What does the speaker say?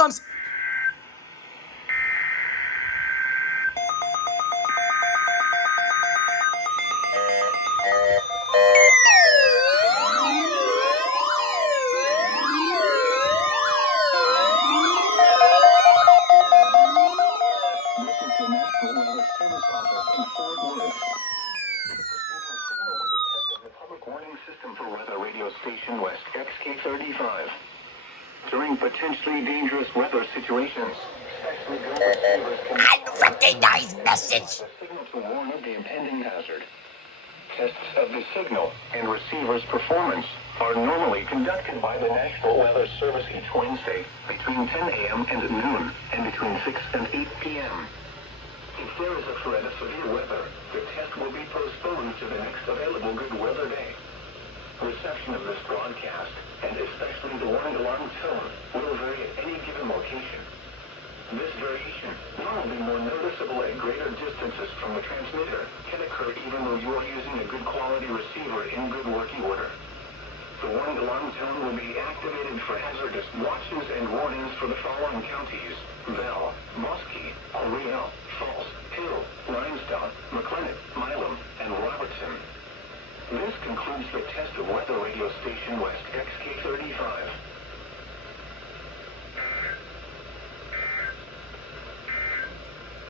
Comes. System for weather radio station West XK35. During potentially dangerous weather situations, Unrecognized message. the signal to warn of the impending hazard. Tests of the signal and receiver's performance are normally conducted by the National Weather Service each Wednesday between 10 a.m. and noon and between 6 and 8 p.m. If there is a threat of severe weather, the test will be postponed to the next available good weather day. Reception of this broadcast, and especially the warning alarm tone, will vary at any given location. This variation, while be more noticeable at greater distances from the transmitter, can occur even though you are using a good quality receiver in good working order. The warning alarm tone will be activated for hazardous watches and warnings for the following counties: Bell, Mosky, Ariel, Falls, Hill, Limestone, McLennan, Milam, and Robertson. This concludes the test of weather radio station West XK35.